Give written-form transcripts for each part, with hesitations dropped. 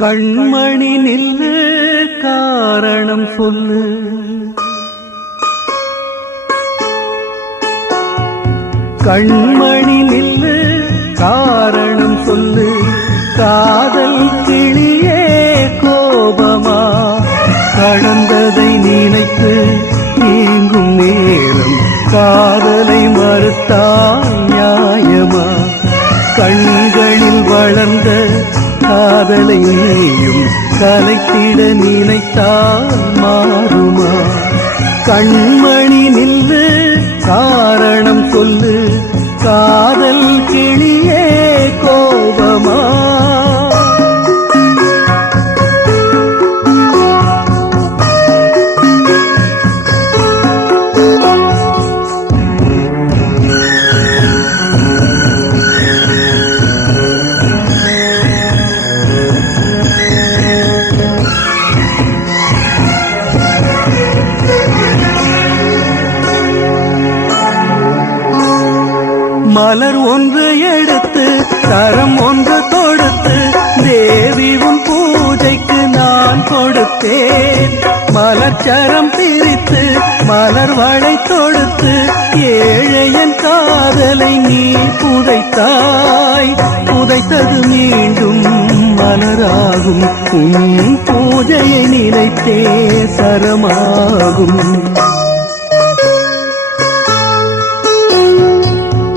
கண்மணி நில்லு காரணம் சொல்லு, கண்மணி நில்லு காரணம் சொல்லு. காதல் கிளியே கோபமா, கடந்ததை நினைத்து நீங்கும் நேரம் காதலை மறுத்தால் நியாயமா? கண்களில் வளர்ந்த காதலை நீயும் கலைத்திட நினைத்தால் மாறுமா? கண்மணி நில்லு காரணம் சொல்லு, காதல் கிளியே கோபமா? மலர் ஒன்று எடுத்து தரம் ஒன்று கொடுத்து தேவி உன் பூஜைக்கு நான் கொடுத்தேன். மலர்ச்சரம் பிரித்து மலர் வளை தொடுத்து ஏழையன் காதலை நீ புதைத்தாய். புதைத்தது மீண்டும் மலராகும், உன் பூஜையை நினைத்தே சரமாகும்.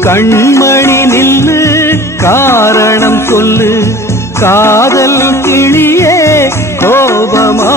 கண்மணி நில்லு காரணம் சொல்லு, காதல் கிளியே கோபமா?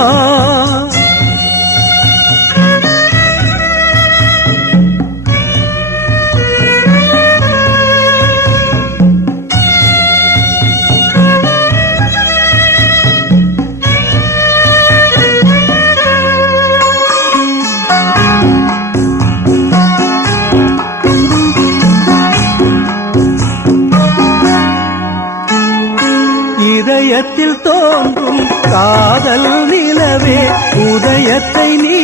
இதயத்தில் தோன்றும் காதல் நிலவே, உதயத்தை நீ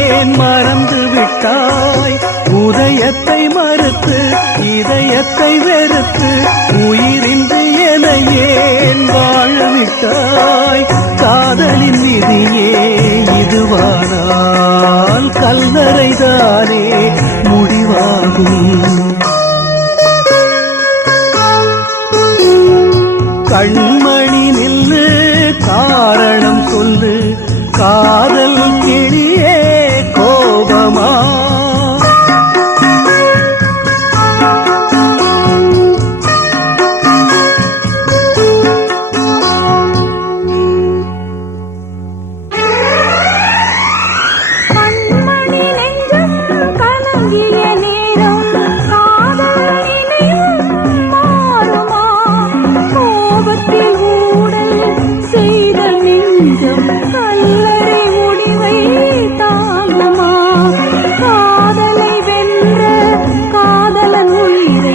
ஏன் மறந்து விட்டாய்? உதயத்தை மறுத்து இதயத்தை வெறுத்து உயிரின்றி என ஏன் வாழ விட்டாய்? காதலின் விதியே இதுவானால் கல்லறைதானே முடிவாகும். கண்மணி நில்லு காரணம் சொல்லு, காதல் கிளியே கோபமா? கல்லறை முடிவை தாங்குமா? காதலை வென்ற காதலன் உயிரை